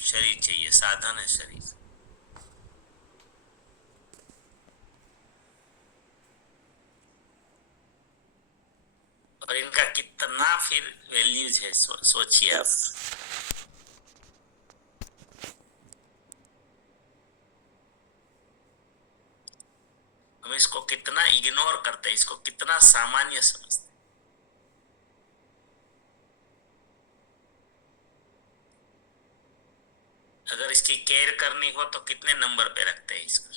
शरीर चाहिए, साधन है शरीर। और इनका कितना फिर वैल्यूज है, सोचिए आप। हम इसको कितना इग्नोर करते हैं, इसको कितना सामान्य समझते हैं। अगर इसकी केयर करनी हो तो कितने नंबर पे रखते हैं इसको।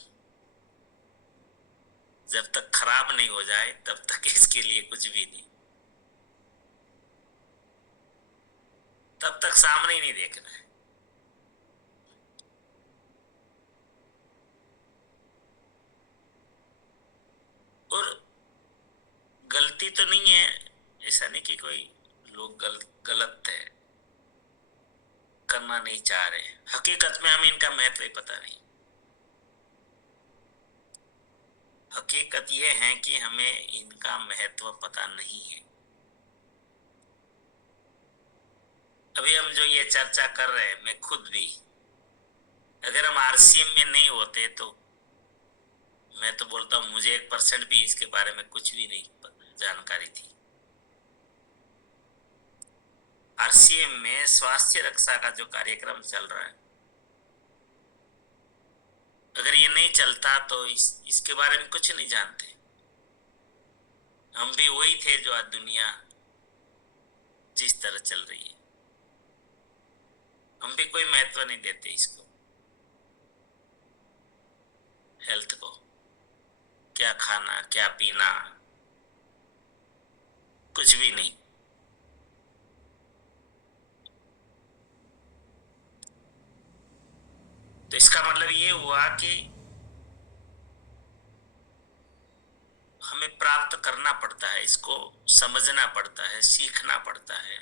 जब तक खराब नहीं हो जाए तब तक इसके लिए कुछ भी नहीं, तब तक सामने ही नहीं देखना है। और गलती तो नहीं है, ऐसा नहीं कि कोई लोग गलत है, करना नहीं चाह रहे। हकीकत में हमें इनका महत्व ही पता नहीं। हकीकत यह है कि हमें इनका महत्व पता नहीं है। अभी हम जो ये चर्चा कर रहे हैं, मैं खुद भी, अगर हम आरसीएम में नहीं होते तो मैं तो बोलता हूं मुझे 1% भी इसके बारे में कुछ भी नहीं जानकारी थी। आरसीएम में स्वास्थ्य रक्षा का जो कार्यक्रम चल रहा है, अगर ये नहीं चलता तो इसके बारे में कुछ नहीं जानते। हम भी वही थे जो आज दुनिया जिस तरह चल रही है, हम भी कोई महत्व नहीं देते इसको, हेल्थ को। क्या खाना, क्या पीना, कुछ भी नहीं। तो इसका मतलब ये हुआ कि हमें प्राप्त करना पड़ता है, इसको समझना पड़ता है, सीखना पड़ता है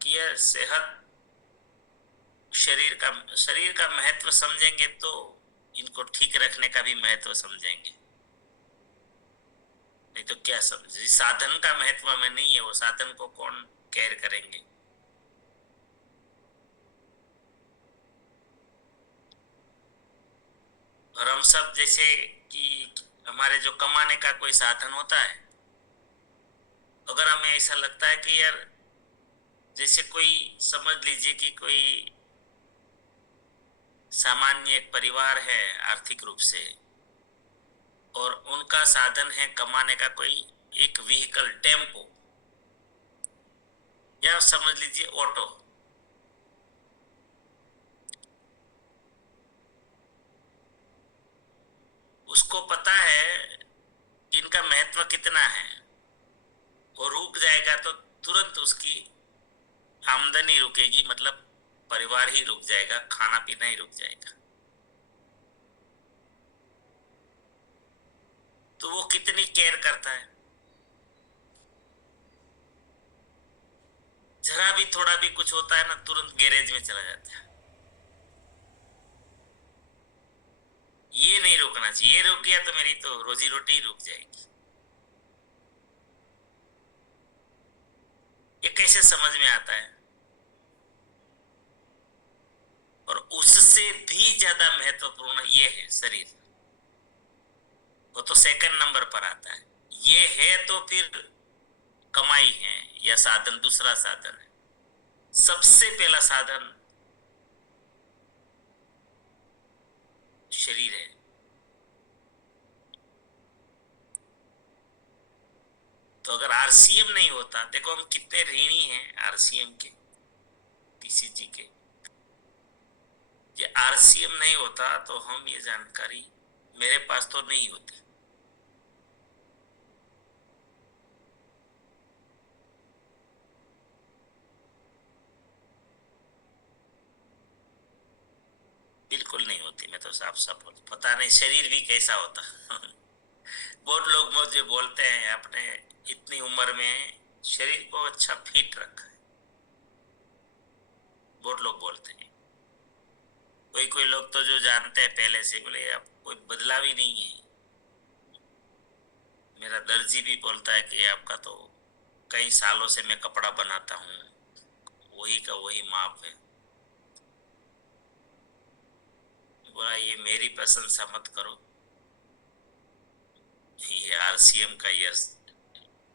कि यह सेहत, शरीर का महत्व समझेंगे तो इनको ठीक रखने का भी महत्व समझेंगे। नहीं तो क्या समझे, साधन का महत्व हमें नहीं है, वो साधन को कौन केयर करेंगे। और हम सब जैसे कि हमारे जो कमाने का कोई साधन होता है, अगर हमें ऐसा लगता है कि यार, जैसे कोई, समझ लीजिए कि कोई सामान्य एक परिवार है आर्थिक रूप से, और उनका साधन है कमाने का कोई एक व्हीकल, टेम्पो, या समझ लीजिए ऑटो। उसको पता है इनका महत्व कितना है, और रुक जाएगा तो तुरंत उसकी आमदनी रुकेगी, मतलब परिवार ही रुक जाएगा, खाना पीना ही रुक जाएगा। तो वो कितनी केयर करता है। जरा भी थोड़ा भी कुछ होता है ना, तुरंत गैरेज में चला जाता है। ये नहीं रुकना चाहिए, ये रुक गया तो मेरी तो रोजी रोटी ही रुक जाएगी। ये कैसे समझ में आता है। और उससे भी ज्यादा महत्वपूर्ण ये है शरीर, वो तो सेकंड नंबर पर आता है। ये है तो फिर कमाई है या साधन, दूसरा साधन है। सबसे पहला साधन शरीर है। तो अगर आरसीएम नहीं होता, देखो हम कितने ऋणी हैं आरसीएम के, पीसीजी के। ये आरसीएम नहीं होता तो हम ये जानकारी मेरे पास तो नहीं होती। बिल्कुल नहीं होती, मैं तो साफ साफ पता नहीं शरीर भी कैसा होता। बहुत लोग मुझे बोलते हैं अपने इतनी उम्र में शरीर को अच्छा फिट रखा है, बहुत लोग बोलते हैं। कोई कोई लोग तो जो जानते हैं पहले से, बोले अब कोई बदलाव ही नहीं है। मेरा दर्जी भी बोलता है कि आपका तो कई सालों से मैं कपड़ा बनाता हूँ, वही का वही माप है। बोला ये मेरी प्रशंसा मत करो, ये आरसीएम का यश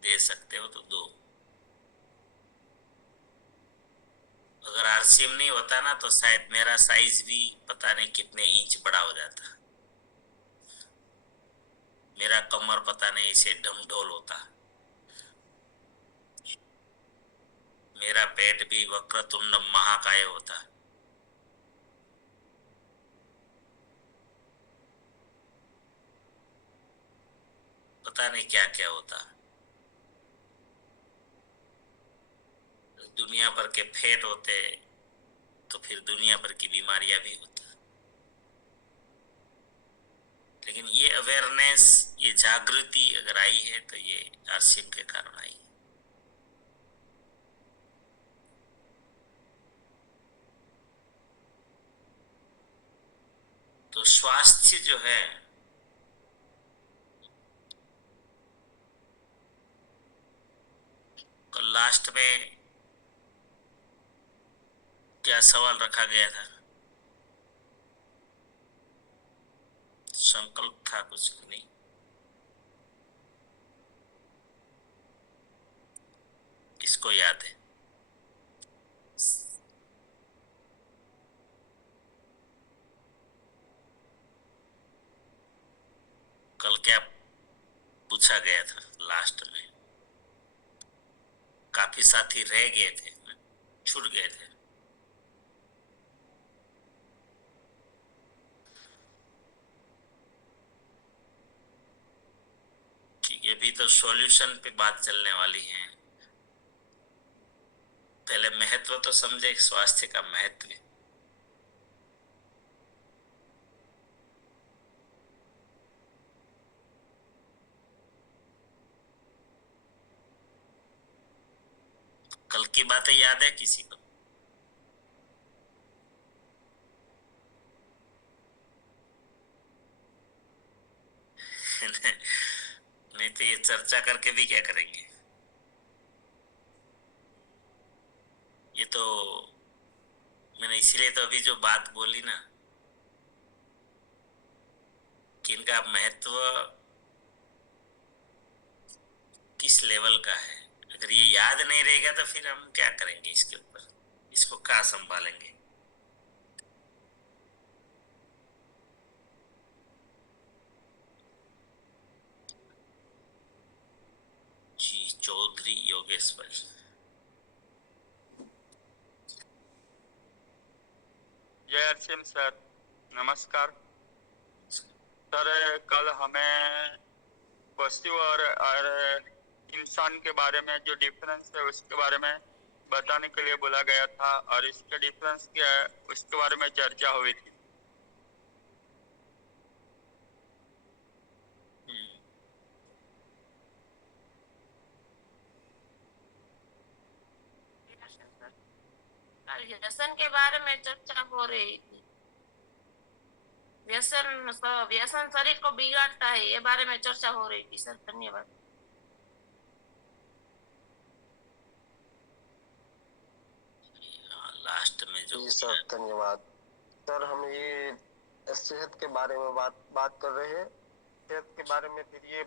दे सकते हो तो दो। अगर आरसीएम नहीं होता ना तो शायद मेरा साइज भी पता नहीं कितने इंच बड़ा हो जाता, मेरा कमर पता नहीं इसे ढमढोल होता, मेरा पेट भी वक्रतुंड महाकाय होता। पता नहीं क्या क्या होता, दुनिया भर के फैट होते तो फिर दुनिया भर की बीमारियां भी होती। लेकिन ये अवेयरनेस, ये जागृति अगर आई है तो ये आरसीएम के कारण आई है। तो स्वास्थ्य जो है, कल लास्ट में क्या सवाल रखा गया था? संकल्प था कुछ नहीं? किसको याद है? कल क्या पूछा गया था लास्ट में? काफी साथी रह गए थे, छूट गए थे। ठीक है, अभी तो सॉल्यूशन पे बात चलने वाली है। पहले महत्व तो समझे, स्वास्थ्य का महत्व। कल की बातें याद है किसी को? नहीं तो ये चर्चा करके भी क्या करेंगे? ये तो मैंने इसीलिए तो अभी जो बात बोली ना कि इनका महत्व किस लेवल का है, अगर ये याद नहीं रहेगा तो फिर हम क्या करेंगे इसके ऊपर, इसको क्या संभालेंगे? जी, चौधरी योगेश भाई। जय आरसीएम सर, नमस्कार सर। कल हमें पशु और इंसान के बारे में जो डिफरेंस है उसके बारे में बताने के लिए बोला गया था और इसके डिफरेंस क्या है उसके बारे में चर्चा हुई थी। व्यसन के बारे में चर्चा हो रही थी। व्यसन व्यसन शरीर को बिगाड़ता है, ये बारे में चर्चा हो रही थी सर। धन्यवाद। लास्ट में जो जी सर, धन्यवाद सर। हम ये सेहत के बारे में बात कर रहे हैं। सेहत के बारे में फिर ये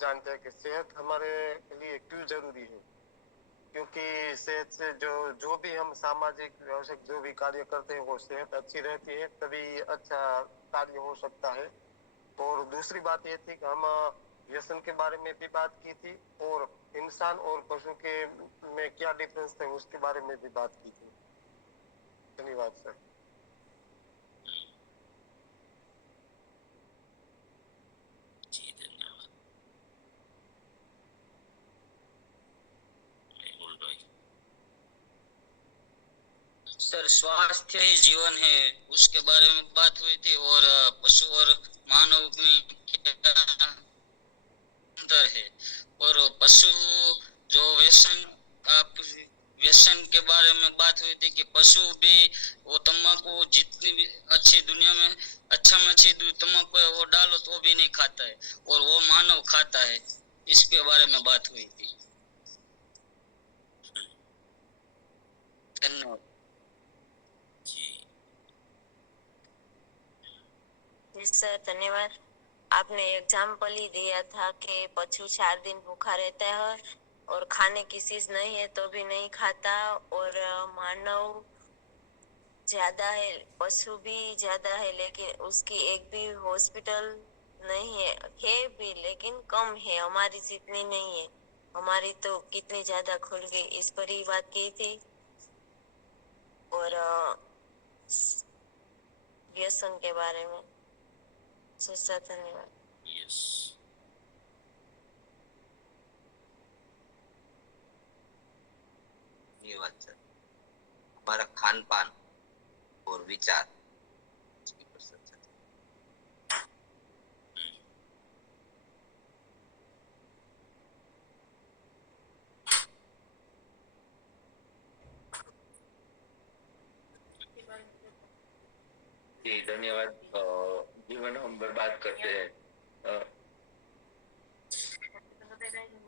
जानते हैं कि सेहत हमारे लिए क्यों जरूरी है। क्योंकि सेहत से जो भी हम सामाजिक व्यवसायिक जो भी कार्य करते हैं वो सेहत अच्छी रहती है तभी अच्छा कार्य हो सकता है। और दूसरी बात ये थी कि हम व्यसन के बारे में भी बात की थी और इंसान और पशु के में क्या डिफरेंस है उसके बारे में भी बात की थी। धन्यवाद सर। जी धन्यवाद। सर, स्वास्थ्य ही जीवन है उसके बारे में बात हुई थी और पशु और मानव में क्या अंतर है। और पशु जो व्यसन के बारे में बात हुई थी कि पशु भी वो तम्बाकू जितनी भी अच्छी दुनिया में अच्छी तम्बाकू है वो डालो तो भी नहीं खाता है और वो मानव खाता है। इसके बारे में बात हुई थी। जी जी सर, धन्यवाद। आपने एग्जाम्पल ही दिया था कि पशु 4 दिन भूखा रहता है और खाने की चीज नहीं है तो भी नहीं खाता, और मानव ज्यादा है, पशु भी ज्यादा है, लेकिन उसकी एक भी हॉस्पिटल नहीं है भी लेकिन कम है, हमारी जितनी नहीं है। हमारी तो कितनी ज्यादा खुल गई, इस पर ही बात की थी। और व्यसन के बारे में। सर धन्यवाद। यस धन्यवाद सर। हमारा खान पान और विचार इसके ऊपर चर्चा की। जी धन्यवाद। जीवन हम बर्बाद करते हैं,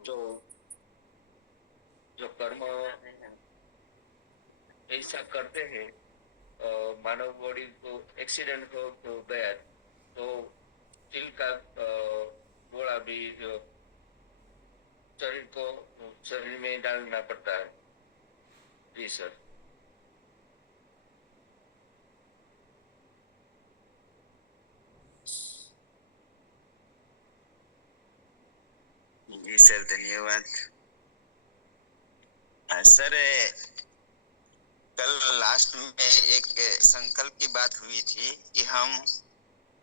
जो कर्म ऐसा करते हैं, मानव बॉडी को एक्सीडेंट हो तो गया तो तिल का गोला भी शरीर में डालना पड़ता है। जी सर। जी सर धन्यवाद। सर कल लास्ट में एक संकल्प की बात हुई थी कि हम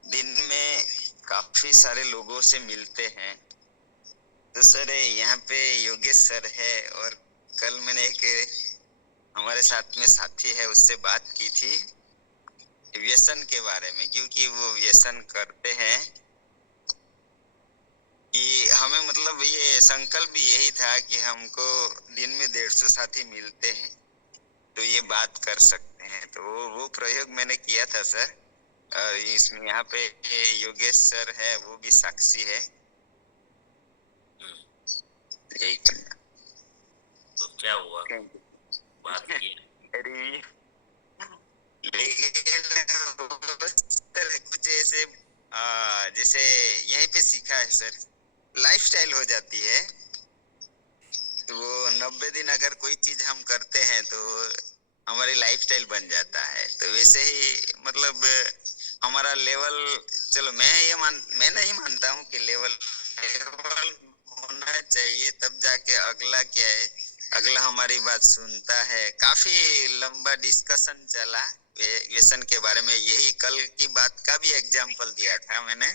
दिन में काफी सारे लोगों से मिलते हैं। तो सर यहाँ पे योगेश सर है, और कल मैंने एक हमारे साथ में साथी है उससे बात की थी व्यसन के बारे में, क्योंकि वो व्यसन करते हैं। कि हमें मतलब ये संकल्प भी यही था कि हमको दिन में 150 साथी मिलते हैं तो ये बात कर सकते हैं। तो वो प्रयोग मैंने किया था सर, और इसमें यहाँ पे योगेश सर है, वो भी साक्षी है। यही करना। तो क्या हुआ, बात की? लेकिन कुछ ऐसे जैसे यहीं पे सीखा है सर, लाइफस्टाइल हो जाती है। तो वो 90 दिन अगर कोई चीज हम करते हैं तो हमारी लाइफस्टाइल बन जाता है। तो वैसे ही मतलब हमारा लेवल, चलो मैं नहीं मानता हूँ कि लेवल होना चाहिए, तब जाके अगला क्या है, अगला हमारी बात सुनता है। काफी लंबा डिस्कशन चला व्यसन के बारे में। यही कल की बात का भी एग्जाम्पल दिया था मैंने।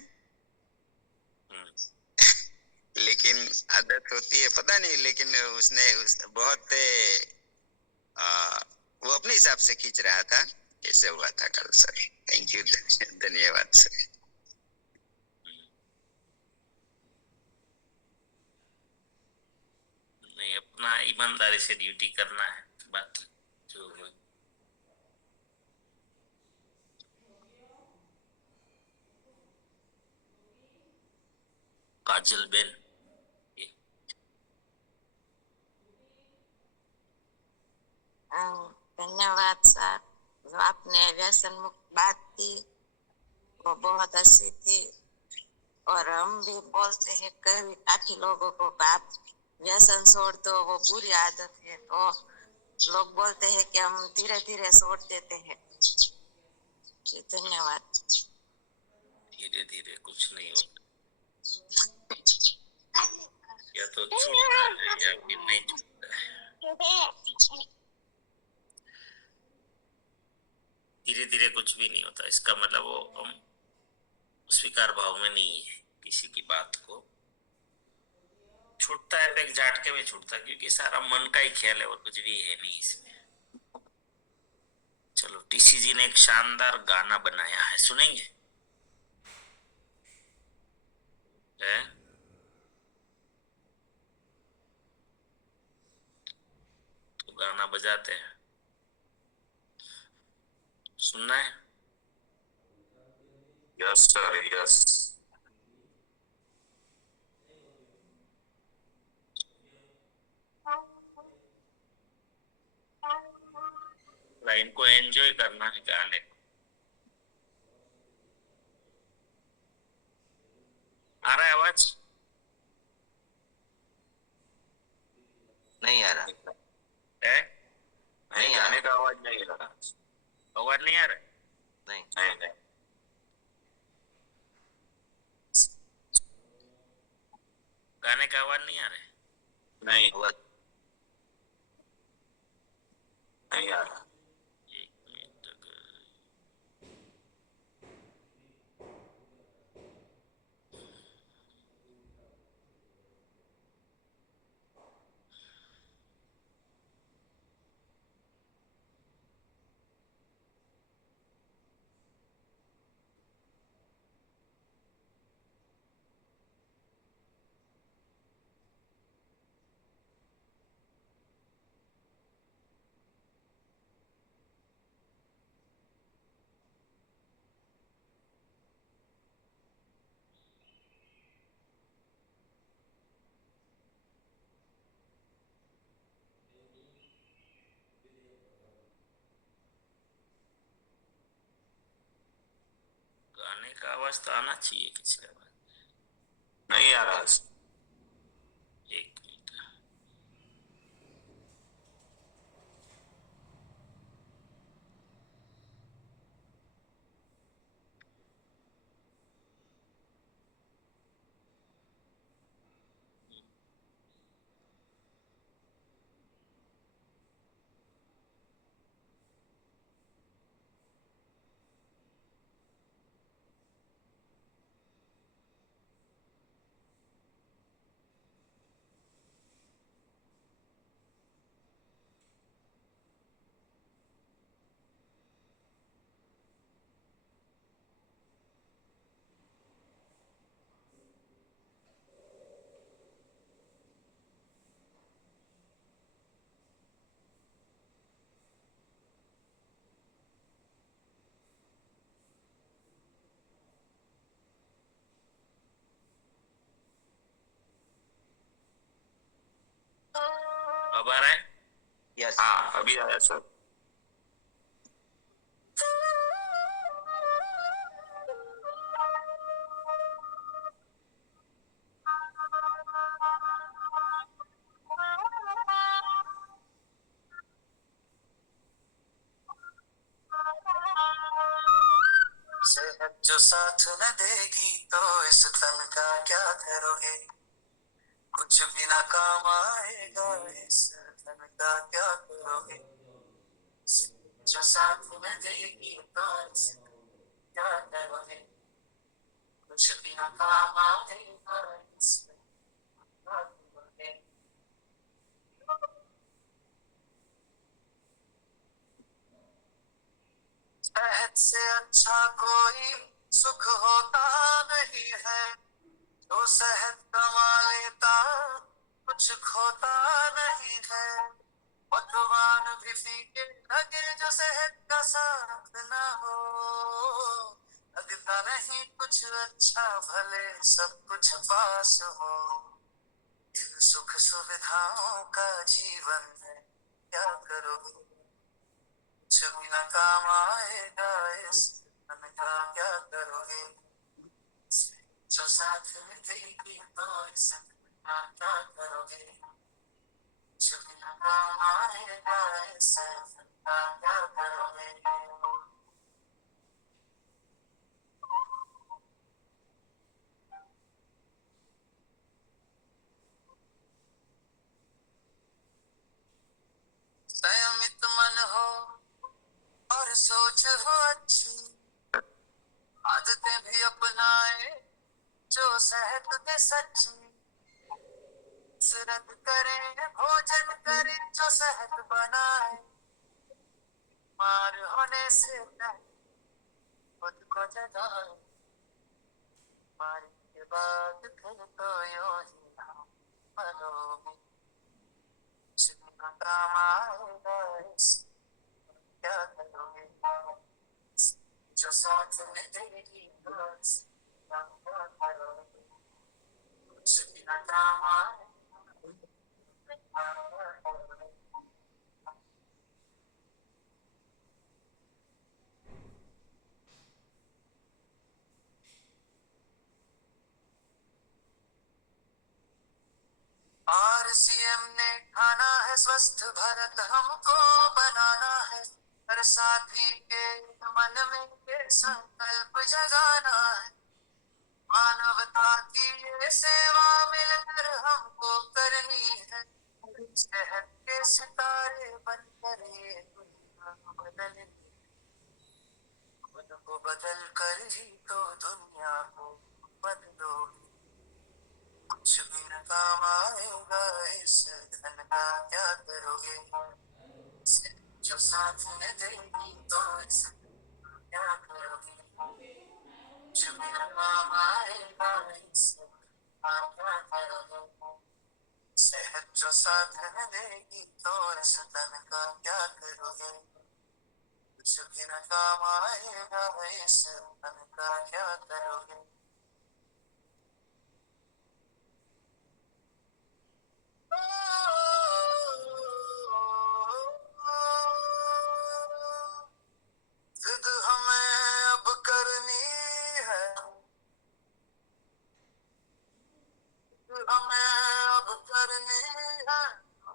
लेकिन आदत होती है, पता नहीं, लेकिन बहुत वो अपने हिसाब से खींच रहा था। ऐसे हुआ था कल सर। थैंक यू, धन्यवाद सर। नहीं, अपना ईमानदारी से ड्यूटी करना है। बात जो काजल बेन, धन्यवाद सर, जो आपने व्यसन मुक्त बात की वो बहुत अच्छी थी। और हम भी बोलते हैं कई काफी लोगों को आप व्यसन छोड़ दो, वो बुरी आदत है, तो लोग बोलते हैं कि हम धीरे धीरे छोड़ देते हैं। जी धन्यवाद। धीरे धीरे कुछ नहीं होता, या तो छूटता है या फिर नहीं छूटता है। धीरे धीरे कुछ भी नहीं होता, इसका मतलब वो हम स्वीकार भाव में नहीं है किसी की बात को। छूटता है तो एक झटके में छूटता है, क्योंकि सारा मन का ही ख्याल है और कुछ भी है नहीं इसमें। चलो, टीसी जी ने एक शानदार गाना बनाया है, सुनेंगे? है? तो गाना बजाते हैं, सुनना है? Yes sir, yes. इनको एंजॉय करना है गाने को। आ रहा है आवाज? नहीं आ रहा है? नहीं, गाने का आवाज नहीं आ रहा। आवाज नहीं आ रहा है? नहीं नहीं नहीं गाने का आवाज नहीं आ रहा है? नहीं आवाज नहीं आ रहा। एक मिनट तक। गाने का आवाज तो आना चाहिए किसी का आवाज। नहीं आ रहा। एक मिनट। अब आ रहा है? यस हाँ अभी आया सर। सेहत जो साथ न देगी तो इस तन का क्या करोगे? कुछ भी ना काम आएगा इस तन का क्या करोगे? जो साथ न देगी तो इस क्या करोगे? कुछ भी ना काम आएगा इस तन का क्या करोगे? सेहत से अच्छा कोई सुख होता नहीं है। जो सेहत कमा लेता कुछ खोता नहीं है। पकवान भी फीके लगे जो सेहत का साथ ना हो। लगता नहीं कुछ अच्छा भले सब कुछ पास हो। इन सुख सुविधाओं का जीवन है क्या करोगे? कुछ भी ना काम आएगा इस तन का क्या करोगे? जो साथ में देगी तो इस तन का क्या करोगे? कुछ भी ना काम आएगा इस तन का क्या करोगे? संयमित मन हो और सोच हो अच्छी। आदतें भी अपनाए जो सेहत दे सच्ची। कसरत करें भोजन करें जो सेहत बनाए। बीमार होने से पहले खुद को जगाए। बीमारी के बाद फिर तो यूं ही हम मरोगे। कुछ भी ना काम आएगा इस क्या करोगे? जो साथ में देगी तो इस क्या करोगे? कुछ भी ना काम आएगा। और सीएम ने ठाना है स्वस्थ भारत हमको बनाना है, हर साथी के मन में ये संकल्प जगाना है, मानवता की ये सेवा मिलकर हमको करनी है, शहर के सितारे बनकर ये दुनिया बदलनी, खुद को बदल कर ही तो दुनिया को बदलोगे, कुछ भी न काम आएगा इस धन का क्या करोगे, जो साथ में देगी तो इस क्या करोगे, कुछ भी न काम आएगा इस धन का क्या करोगे, सेहत जो साथ में देगी तो इस धन का क्या करोगे, कुछ भी न काम आएगा इस धन का क्या करोगे। जिद हमें अब करनी है, हमें अब करनी है,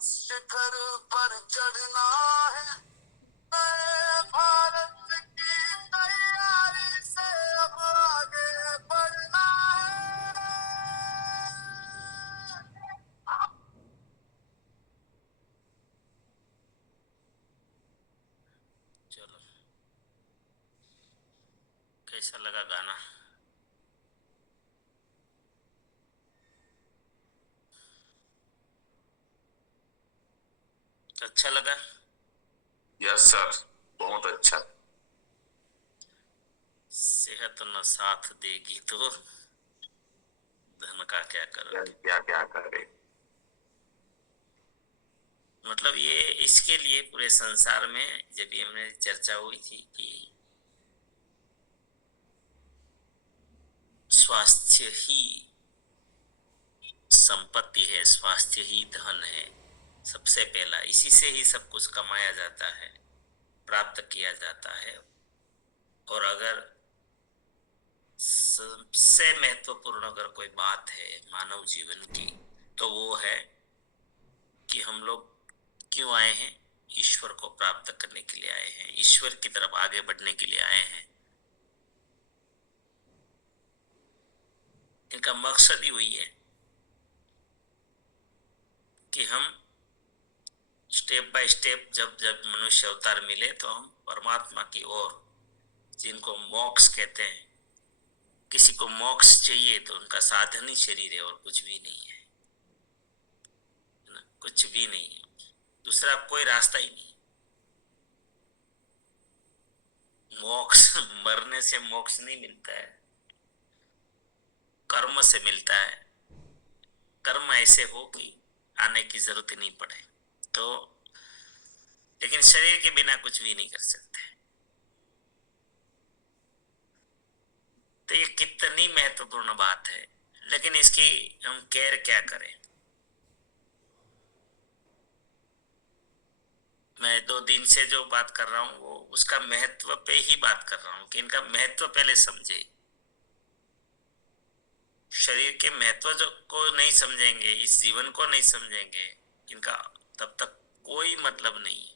शिखर पर चढ़ना है, नए भारत की तैयारी से अब आगे बढ़ना है। चलो, कैसा लगा गाना? अच्छा लगा? यस सर, बहुत अच्छा। सेहत न साथ देगी तो धन का क्या करोगे। क्या क्या करे। मतलब ये इसके लिए पूरे संसार में जब ये हमने चर्चा हुई थी कि स्वास्थ्य ही संपत्ति है, स्वास्थ्य ही धन है, सबसे पहला इसी से ही सब कुछ कमाया जाता है, प्राप्त किया जाता है। और अगर सबसे महत्वपूर्ण अगर कोई बात है मानव जीवन की तो वो है कि हम लोग क्यों आए हैं, ईश्वर को प्राप्त करने के लिए आए हैं, ईश्वर की तरफ आगे बढ़ने के लिए आए हैं। इनका मकसद ही वही है कि हम स्टेप बाय स्टेप जब जब मनुष्य अवतार मिले तो हम परमात्मा की ओर, जिनको मोक्ष कहते हैं, किसी को मोक्ष चाहिए तो उनका साधन ही शरीर है और कुछ भी नहीं है ना, कुछ भी नहीं है, दूसरा कोई रास्ता ही नहीं। मोक्ष मरने से मोक्ष नहीं मिलता है, कर्म से मिलता है। कर्म ऐसे हो कि आने की जरूरत ही नहीं पड़े तो, लेकिन शरीर के बिना कुछ भी नहीं कर सकते। तो ये कितनी महत्वपूर्ण बात है, लेकिन इसकी हम केयर क्या करें। मैं 2 दिन से जो बात कर रहा हूं वो उसका महत्व पे ही बात कर रहा हूं कि इनका महत्व पहले समझे। शरीर के महत्व जो को नहीं समझेंगे, इस जीवन को नहीं समझेंगे, इनका तब तक कोई मतलब नहीं।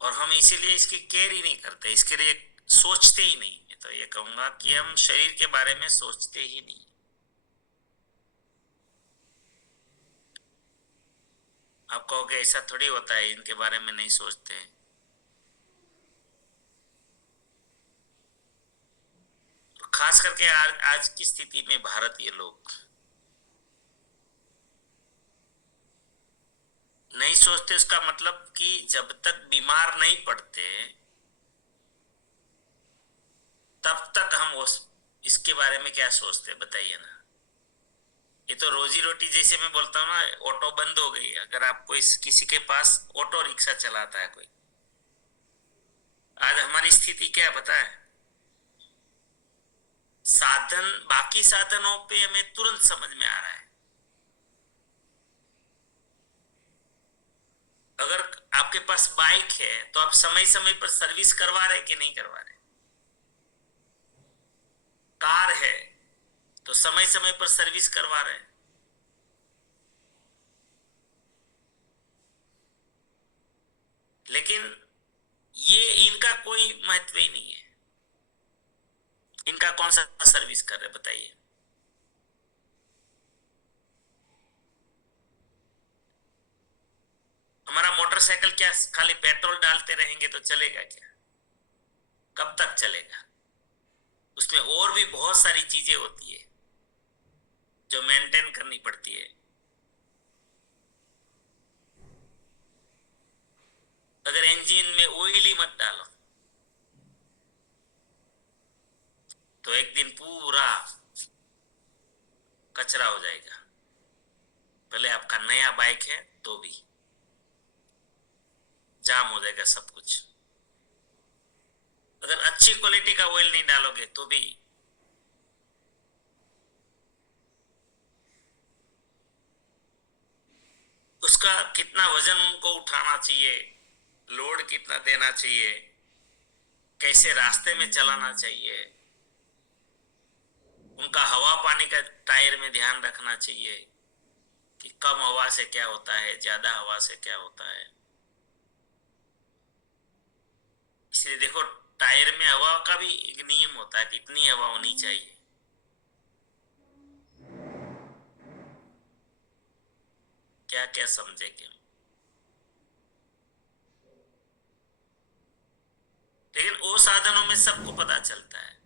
और हम इसीलिए इसकी केयर ही नहीं करते, इसके लिए सोचते ही नहीं। तो ये कहूंगा कि हम शरीर के बारे में सोचते ही नहीं। आप कहोगे ऐसा थोड़ी होता है, इनके बारे में नहीं सोचते हैं। खास करके आज की स्थिति में भारतीय लोग नहीं सोचते। उसका मतलब कि जब तक बीमार नहीं पड़ते तब तक हम इसके बारे में क्या सोचते, बताइए ना। ये तो रोजी रोटी, जैसे मैं बोलता हूँ ना, ऑटो बंद हो गई। अगर आपको किसी के पास ऑटो रिक्शा चलाता है कोई, आज हमारी स्थिति क्या पता है। साधन, बाकी साधनों पे हमें तुरंत समझ में आ रहा है। अगर आपके पास बाइक है तो आप समय समय पर सर्विस करवा रहे कि नहीं करवा रहे। समय समय पर सर्विस करवा रहे हैं। लेकिन ये इनका कोई महत्व ही नहीं है। इनका कौन सा सर्विस कर रहे बताइए। हमारा मोटरसाइकिल क्या खाली पेट्रोल डालते रहेंगे तो चलेगा क्या? कब तक चलेगा? उसमें और भी बहुत सारी चीजें होती है जो मेंटेन करनी पड़ती है। अगर इंजन में ऑयल ही मत डालो तो एक दिन पूरा कचरा हो जाएगा। पहले आपका नया बाइक है तो भी जाम हो जाएगा सब कुछ। अगर अच्छी क्वालिटी का ऑयल नहीं डालोगे तो भी उसका कितना वजन उनको उठाना चाहिए, लोड कितना देना चाहिए, कैसे रास्ते में चलाना चाहिए, उनका हवा पानी का टायर में ध्यान रखना चाहिए कि कम हवा से क्या होता है, ज्यादा हवा से क्या होता है। इसलिए देखो टायर में हवा का भी एक नियम होता है कि इतनी हवा होनी चाहिए। क्या क्या समझेंगे। लेकिन वो साधनों में सबको पता चलता है,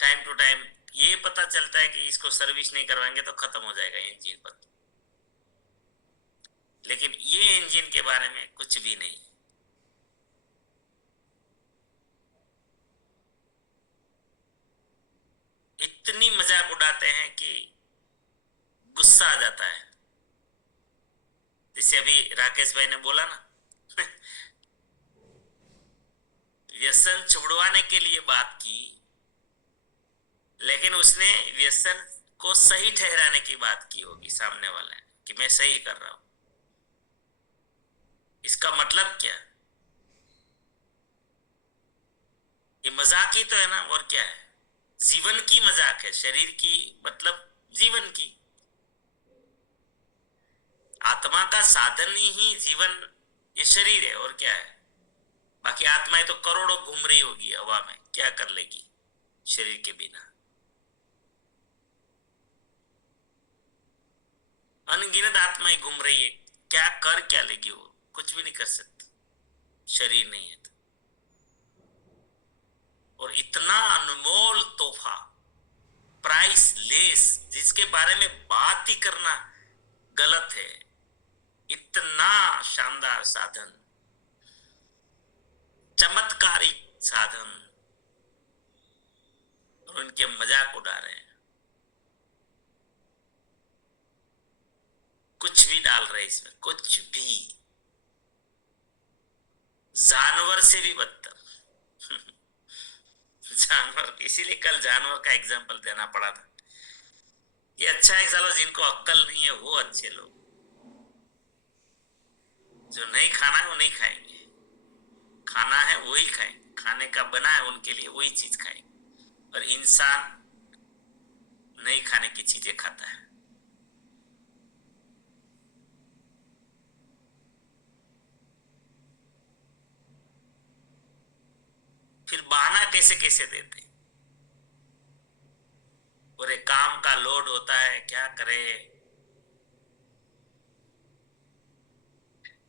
टाइम टू टाइम ये पता चलता है कि इसको सर्विस नहीं करवाएंगे तो खत्म हो जाएगा इंजन पर। लेकिन ये इंजन के बारे में कुछ भी नहीं। इतनी मजाक उड़ाते हैं कि गुस्सा आ जाता है। जैसे अभी राकेश भाई ने बोला ना व्यसन छुड़वाने के लिए बात की, लेकिन उसने व्यसन को सही ठहराने की बात की होगी सामने वाले कि मैं सही कर रहा हूं। इसका मतलब क्या? ये मजाक ही तो है ना, और क्या है? जीवन की मजाक है, शरीर की मतलब जीवन की। आत्मा का साधन ही जीवन ये शरीर है, और क्या है? बाकी आत्माएं तो करोड़ों घूम रही होगी हवा में, क्या कर लेगी शरीर के बिना? अनगिनत आत्माएं घूम रही है, क्या लेगी वो? कुछ भी नहीं कर सकती, शरीर नहीं है तो। और इतना अनमोल तोहफा, प्राइसलेस, जिसके बारे में बात ही करना गलत है, इतना शानदार साधन, चमत्कारिक साधन, और उनके मजाक उड़ा रहे हैं। कुछ भी डाल रहे इसमें, कुछ भी। जानवर से भी बदतर जानवर, इसीलिए कल जानवर का एग्जाम्पल देना पड़ा था। ये अच्छा है, चलो जिनको अक्ल नहीं है वो अच्छे लोग, जो नहीं खाना है वो नहीं खाएंगे, खाना है वही खाएंगे, खाने का बना है उनके लिए वही चीज खाएंगे। और इंसान नहीं खाने की चीजें खाता है। फिर बहाना कैसे कैसे देते, और एक काम का लोड होता है, क्या करे।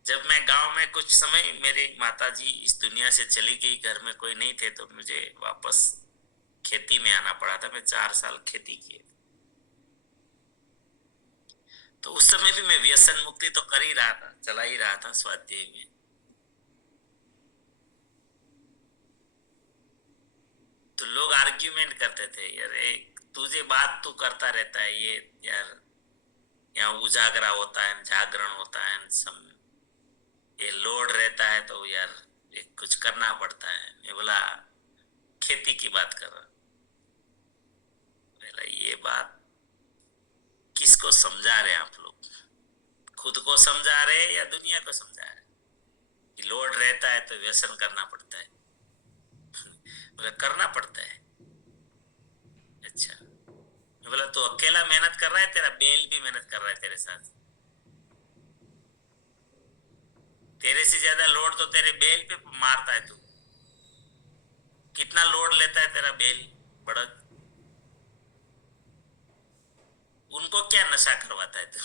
जब मैं गांव में कुछ समय, मेरी माताजी इस दुनिया से चली गई, घर में कोई नहीं थे, तो मुझे वापस खेती में आना पड़ा था। मैं 4 साल खेती किए, तो उस समय भी मैं व्यसन मुक्ति तो कर ही रहा था, चला ही रहा था स्वाध्याय में। तो लोग आर्ग्यूमेंट करते थे, यार तुझे बात तू करता रहता है, ये यार यहाँ उजागरा होता है, जागरण होता है, सब ये लोड रहता है, तो यार कुछ करना पड़ता है। मैं बोला खेती की बात कर रहा। बोला ये बात किसको समझा रहे आप लोग? खुद को समझा रहे या दुनिया को समझा रहे कि लोड रहता है तो व्यसन करना पड़ता है? बोला करना पड़ता है। कर रहा है, तेरा बेल भी मेहनत कर रहा है तेरे साथ। तेरे से ज्यादा लोड तो तेरे बेल पे मारता है तू। कितना लोड लेता है तेरा बेल बढ़त। उनको क्या नशा करवाता है तू।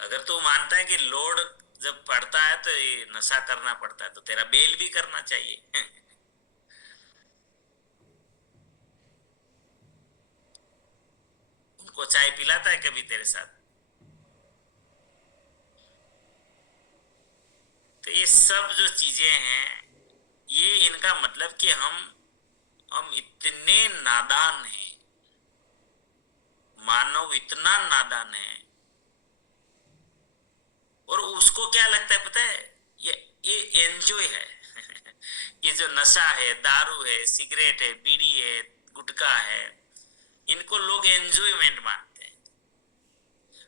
अगर तू मानता है कि लोड जब पड़ता है तो ये नशा करना पड़ता है, तो तेरा बेल भी करना चाहिए। उनको चाय पिलाता है कभी तेरे साथ। तो ये सब जो चीजें हैं, ये इनका मतलब कि हम इतने नादान हैं, मानव इतना नादान है। और उसको क्या लगता है पता है, ये एंजॉय है। ये जो नशा है, दारू है, सिगरेट है, बीड़ी है, गुटखा है, इनको लोग एंजॉयमेंट मानते हैं।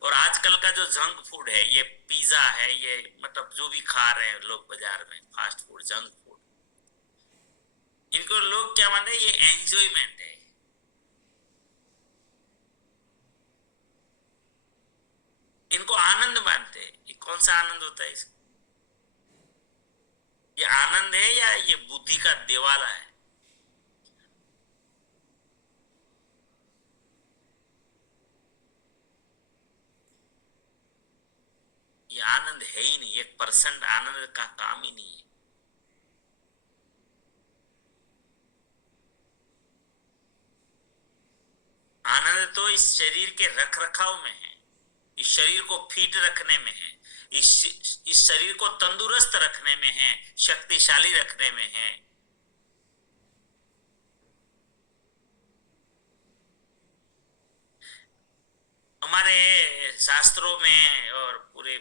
और आजकल का जो जंक फूड है, ये पिज्जा है, ये मतलब जो भी खा रहे हैं लोग बाजार में, फास्ट फूड, जंक फूड, इनको लोग क्या मानते हैं, ये एंजॉयमेंट है। इनको आनंद मानते हैं। ये कौन सा आनंद होता है इसका? ये आनंद है या ये बुद्धि का देवाला है? ये आनंद है ही नहीं। 1% आनंद का काम ही नहीं है। आनंद तो इस शरीर के रख रखाव में है, इस शरीर को फिट रखने में है, इस शरीर को तंदुरुस्त रखने में है, शक्तिशाली रखने में है। हमारे शास्त्रों में और पूरे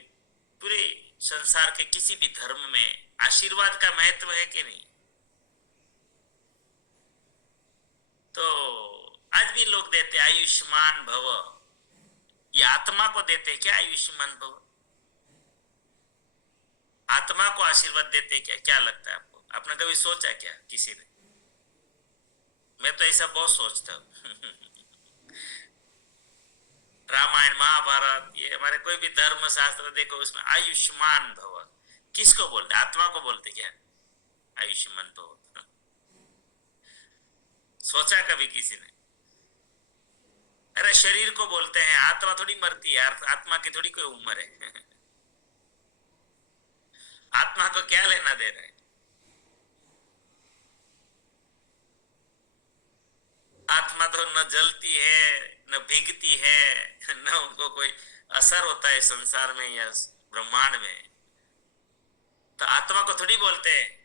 पूरे संसार के किसी भी धर्म में आशीर्वाद का महत्व है कि नहीं? तो आज भी लोग देते आयुष्मान भव। ये आत्मा को देते क्या आयुष्मान भव? आत्मा को आशीर्वाद देते क्या? क्या लगता है आपको? आपने कभी सोचा क्या किसी ने? मैं तो ऐसा बहुत सोचता हूँ। रामायण, महाभारत, ये हमारे कोई भी धर्म शास्त्र देखो, उसमें आयुष्मान भव किसको बोलते? आत्मा को बोलते क्या आयुष्मान भव? सोचा कभी किसी ने? अरे शरीर को बोलते हैं, आत्मा थोड़ी मरती है, आत्मा की थोड़ी कोई उम्र है। आत्मा को क्या लेना दे रहे हैं? आत्मा तो न जलती है, न भीगती है, न उनको कोई असर होता है संसार में या ब्रह्मांड में। तो आत्मा को थोड़ी बोलते हैं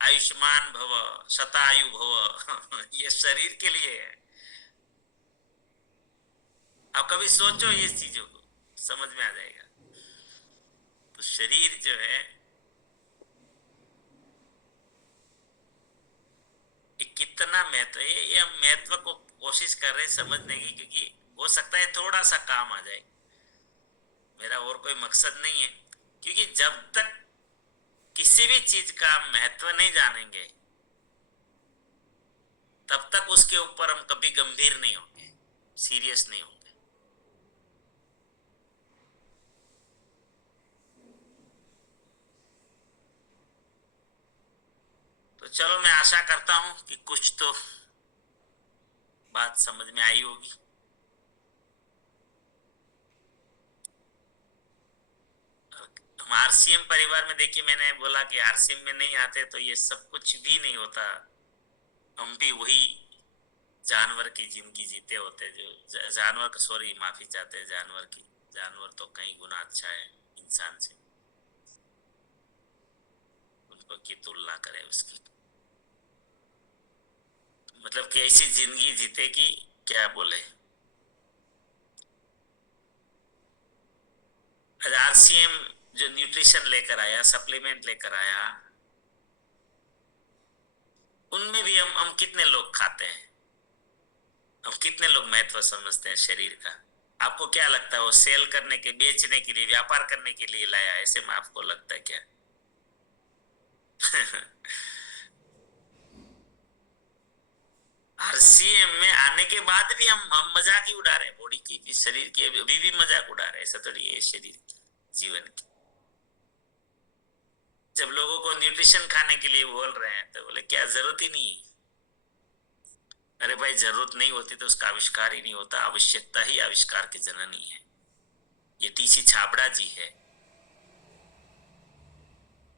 आयुष्मान भव, शतायु भव। ये शरीर के लिए है। आप कभी सोचो ये चीजों को, समझ में आ जाएगा। तो शरीर जो है ये कितना महत्व है, ये हम महत्व को कोशिश कर रहे हैं समझने की, क्योंकि हो सकता है थोड़ा सा काम आ जाए। मेरा और कोई मकसद नहीं है, क्योंकि जब तक किसी भी चीज का महत्व नहीं जानेंगे, तब तक उसके ऊपर हम कभी गंभीर नहीं होंगे, सीरियस नहीं होंगे। तो चलो, मैं आशा करता हूं कि कुछ तो बात समझ में आई होगी। हम आरसीएम परिवार में, देखिए मैंने बोला कि आरसीएम में नहीं आते तो ये सब कुछ भी नहीं होता। हम भी वही जानवर की जिंदगी जीते होते, जो जानवर का, सॉरी माफी चाहते हैं जानवर की, जानवर तो कई गुना अच्छा है इंसान से, उनको की तुलना करे उसकी। मतलब कि ऐसी जिंदगी जीते कि क्या बोले। आरसीएम जो न्यूट्रिशन लेकर आया, सप्लीमेंट लेकर आया, उनमें भी हम कितने लोग खाते हैं? हम कितने लोग महत्व समझते हैं शरीर का? आपको क्या लगता है वो सेल करने के, बेचने के लिए, व्यापार करने के लिए लाया, ऐसे में आपको लगता है क्या? के बाद भी हम मजाक ही उड़ा रहे हैं बॉडी की भी, शरीर की अभी भी मजाक उड़ा रहे हैं। ऐसा थोड़ी है शरीर जीवन की। जब लोगों को न्यूट्रिशन खाने के लिए बोल रहे हैं तो बोले क्या जरूरत ही नहीं है। अरे भाई जरूरत नहीं होती तो उसका आविष्कार ही नहीं होता। आवश्यकता ही आविष्कार की जननी है। ये टीसी छाबड़ा जी है।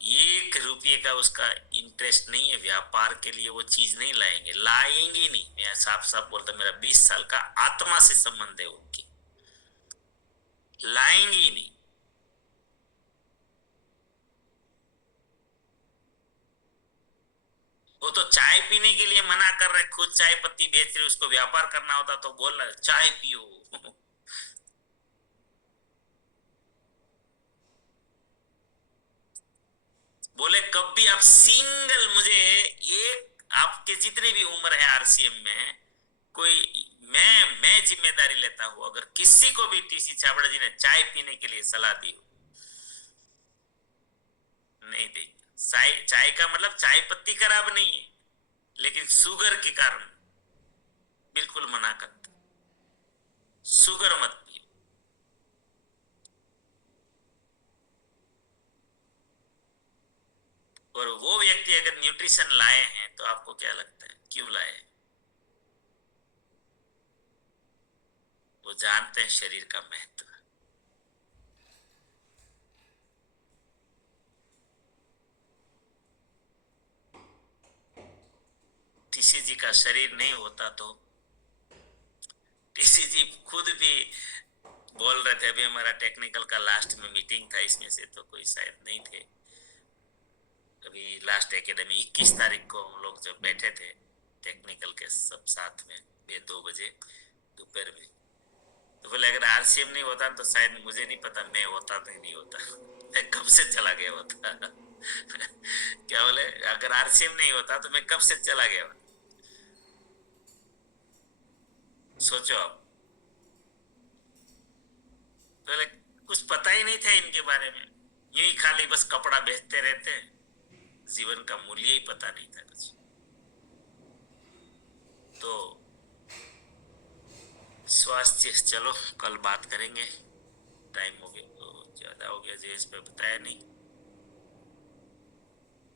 1 रुपये का उसका इंटरेस्ट नहीं है। व्यापार के लिए वो चीज नहीं लाएंगे, लाएंगे नहीं। मैं साफ साफ बोलता, मेरा 20 साल का आत्मा से संबंध है उनकी। लाएंगे ही नहीं। वो तो चाय पीने के लिए मना कर रहे, खुद चाय पत्ती बेच रहे। उसको व्यापार करना होता तो बोल रहे चाय पियो। बोले कब भी आप सिंगल, मुझे एक, आपके जितनी भी उम्र है आरसीएम में, कोई मैं जिम्मेदारी लेता हूं, अगर किसी को भी टीसी छाबड़ा जी ने चाय पीने के लिए सलाह दी हो, नहीं देंगे। चाय का मतलब चाय पत्ती खराब नहीं है, लेकिन शुगर के कारण बिल्कुल मना करते, शुगर मत पियो। और वो व्यक्ति अगर न्यूट्रिशन लाए हैं तो आपको क्या लगता है क्यों लाए हैं? वो जानते हैं शरीर का महत्व। टीसी जी का शरीर नहीं होता तो, टीसी जी खुद भी बोल रहे थे, अभी हमारा टेक्निकल का लास्ट में मीटिंग था, इसमें से तो कोई शायद नहीं थे। अभी लास्ट एकेडमी 21 तारीख को हम लोग जब बैठे थे टेक्निकल के सब साथ में 2 बजे दोपहर में, तो बोले अगर आरसीएम नहीं होता तो शायद मुझे नहीं पता मैं होता तो नहीं होता, मैं कब से चला गया होता। क्या बोले, अगर आरसीएम नहीं होता तो मैं कब से चला गया होता। सोचो आप। बोले कुछ पता ही नहीं था इनके बारे में, यूं ही खाली बस कपड़ा बेचते रहते हैं, जीवन का मूल्य ही पता नहीं था कुछ। तो स्वास्थ्य, चलो कल बात करेंगे। टाइम हो गया तो ज्यादा हो गया जी, इस पे बताया नहीं।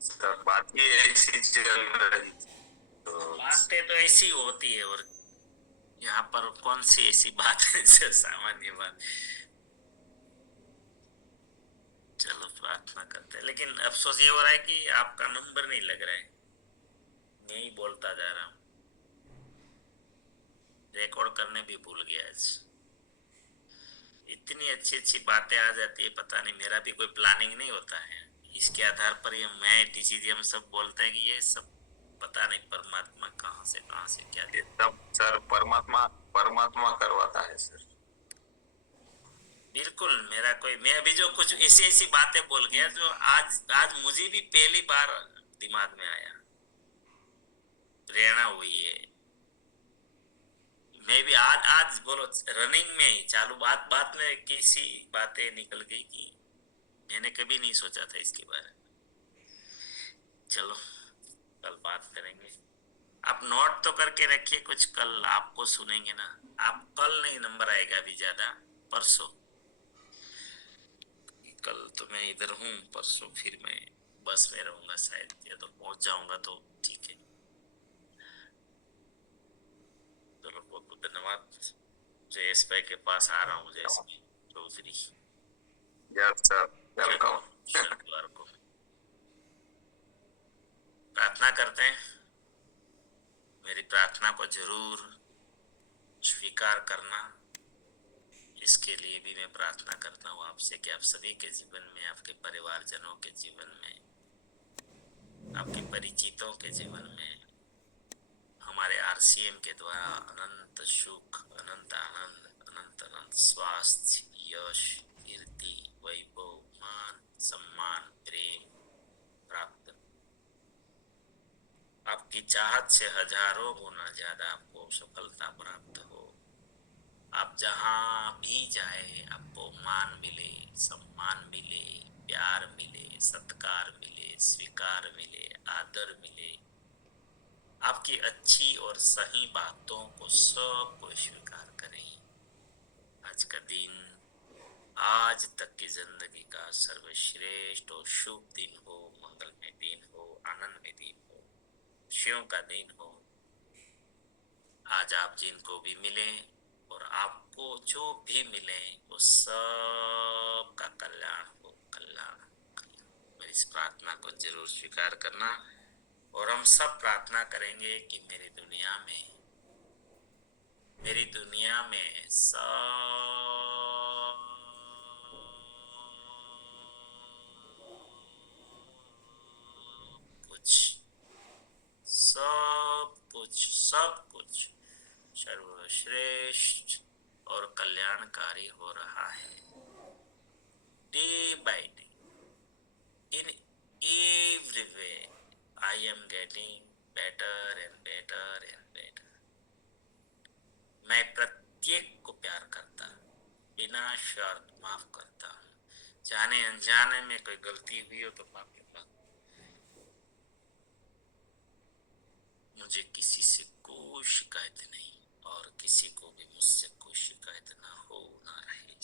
सर बात ही ऐसी चल रही, तो बातें तो ऐसी होती है, और यहाँ पर कौन सी ऐसी बात है जो सामान्य बात। चलो प्रार्थना करते हैं, लेकिन अफसोस ये हो रहा है कि आपका नंबर नहीं लग रहा है। मैं ही बोलता जा रहा हूँ, रिकॉर्ड करने भी भूल गया आज। इतनी अच्छी अच्छी बातें आ जाती है, पता नहीं मेरा भी कोई प्लानिंग नहीं होता है। इसके आधार पर ये मैं टीसी जी हम सब बोलते हैं कि ये सब पता नहीं परमात्मा कहाँ से क्या ये सब सर परमात्मा करवाता है सर। बिल्कुल। मेरा कोई, मैं अभी जो कुछ ऐसी ऐसी बातें बोल गया जो आज मुझे भी पहली बार दिमाग में आया, प्रेरणा हुई है। मैं भी आज बोलो रनिंग में ही चालू बात में किसी बातें निकल गई कि मैंने कभी नहीं सोचा था इसके बारे में। चलो कल बात करेंगे। आप नोट तो करके रखिए कुछ, कल आपको सुनेंगे ना। आप कल नहीं, नंबर आएगा अभी ज्यादा परसों। कल तो मैं इधर हूँ, परसों फिर मैं बस में रहूंगा शायद, या तो पहुंच जाऊंगा तो ठीक है। चलो बहुत बहुत धन्यवाद। जयेश भाई के पास आ रहा हूँ, Jayesh Chaudhary. Yes sir, welcome. शनिवार को प्रार्थना करते हैं। मेरी प्रार्थना को जरूर स्वीकार करना। इसके लिए भी मैं प्रार्थना करता हूँ आपसे कि आप सभी के जीवन में, आपके परिवारजनों के जीवन में, आपके परिचितों के जीवन में, हमारे आरसीएम के द्वारा अनंत सुख, अनंत आनंद, अनंत अनंत स्वास्थ्य, यश, कीर्ति, वैभव, मान, सम्मान, प्रेम प्राप्त। आपकी चाहत से हजारों गुना ज्यादा आपको सफलता प्राप्त हो। आप जहां भी जाए आपको मान मिले, सम्मान मिले, प्यार मिले, सत्कार मिले, स्वीकार मिले, आदर मिले। आपकी अच्छी और सही बातों को सबको स्वीकार करें। आज का दिन, आज तक की जिंदगी का सर्वश्रेष्ठ और शुभ दिन हो, मंगलमय दिन हो, आनंदमय दिन हो, खुशियों का दिन हो। आज आप जिनको भी मिले और आपको जो भी मिले वो सब का कल्याण हो, कल्याण, कल्याण। मेरी इस प्रार्थना को जरूर स्वीकार करना और हम सब प्रार्थना करेंगे कि मेरी दुनिया में सब कुछ सर्वश्रेष्ठ और कल्याणकारी हो रहा है। Day by day, in every way, I am getting better and better and better. मैं प्रत्येक को प्यार करता हूँ, बिना शर्त माफ करता हूँ। जाने अनजाने में कोई गलती हुई हो तो माफी मांग। मुझे किसी से कोई शिकायत नहीं और किसी को भी मुझसे कोई शिकायत ना हो, ना रहे।